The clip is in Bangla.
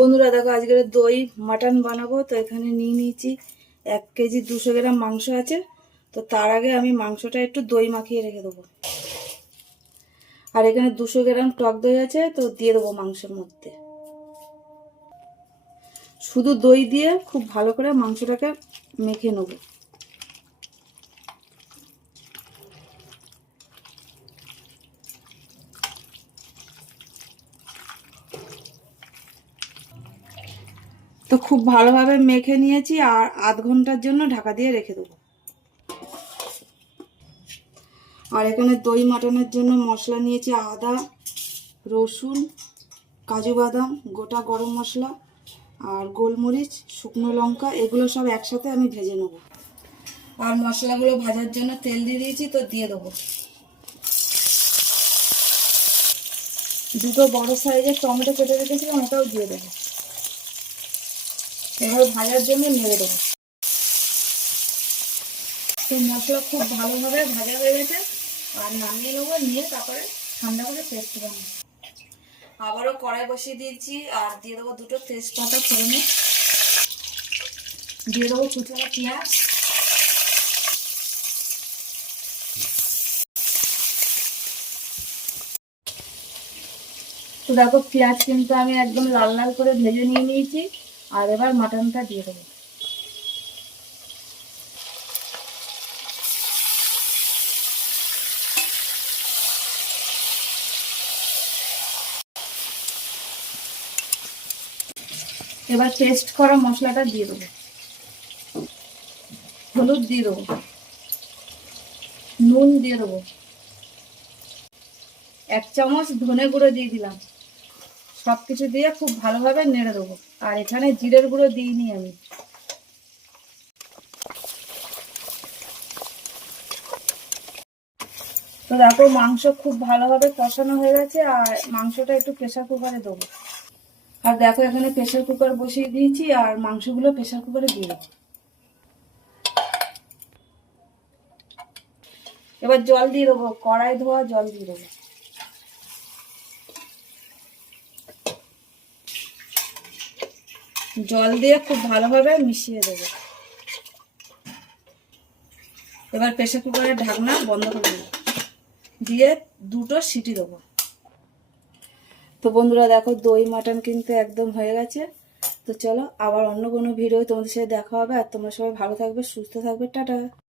বন্ধুরা দেখো, আজকের দই মাটন বানাবো। তো এখানে নিয়ে নিয়েছি 1 কেজি 200 গ্রাম মাংস আছে। তো তার আগে আমি মাংসটা একটু দই মাখিয়ে রেখে দেবো। আর এখানে 200 গ্রাম টক দই আছে, তো দিয়ে দেবো মাংসের মধ্যে। শুধু দই দিয়ে খুব ভালো করে মাংসটাকে মেখে নেব। তো খুব ভালোভাবে মেখে নিয়েছি, আর আধ ঘন্টার জন্য ঢাকা দিয়ে রেখে দেবো। আর এখানে দই মাটনের জন্য মশলা নিয়েছি আদা, রসুন, কাজু বাদাম, গোটা গরম মশলা আর গোলমরিচ, শুকনো লঙ্কা, এগুলো সব একসাথে আমি ভেজে নেব। আর মশলাগুলো ভাজার জন্য তেল দিয়ে দিয়েছি, তো দিয়ে দেবো। দুটো বড় সাইজের টমেটো কেটে রেখেছিলাম, ওটাও দিয়ে দেবো। এবার ভাজার জন্য নেড়ে দেবো। তো মশলা খুব ভালোভাবে ভাজা হয়ে গেছে, আর নামিয়ে নেবো। নিয়ে তারপরে ঠান্ডা করে পেস্ট বানাবো। আবারও কড়াই বসিয়ে দিয়েছি, আর দিয়ে দেবো দুটো তেজপাতা ফোড়নে, দিয়ে দেবো কুচানো পেঁয়াজ, তো দেখো পেঁয়াজ কিন্তু আমি একদম লাল লাল করে ভেজে নিয়েছি। আর এবার মাটনটা দিয়ে দেবো। এবার পেস্ট করা মশলাটা দিয়ে দেবো। হলুদ দিয়ে দেবো, নুন দিয়ে দেবো, 1 চামচ ধনে গুঁড়ো দিয়ে দিলাম। সবকিছু দিয়ে খুব ভালোভাবে নেড়ে দেবো। আর এখানে জিরের গুঁড়ো দিইনি আমি। তো দেখো মাংস খুব ভালোভাবে কষানো হয়ে গেছে, আর মাংসটা একটু প্রেসার কুকারে দেবো। আর দেখো এখানে প্রেসার কুকার বসিয়ে দিয়েছি, আর মাংসগুলো প্রেসার কুকারে দিয়ে দেবো। এবার জল দিয়ে দেবো, কড়াই ধোয়া জল দিয়ে দেবো। জল দিয়ে খুব ভালোভাবে মিশিয়ে দেবো। এবার প্রেসার কুকারের ঢাকনা বন্ধ করে দেবো, দিয়ে 2টো সিটি দেবো। তো বন্ধুরা দেখো দই মাটন কিন্তু একদম হয়ে গেছে। তো চলো আবার অন্য কোনো ভিডিও তোমাদের সাথে দেখা হবে। আর তোমরা সবাই ভালো থাকবে, সুস্থ থাকবে, টাটা।